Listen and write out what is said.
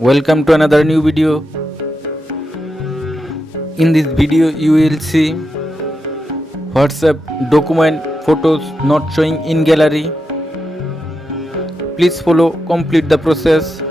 Welcome to another new video. In this video you will see WhatsApp document photos not showing in gallery. Please follow complete the process.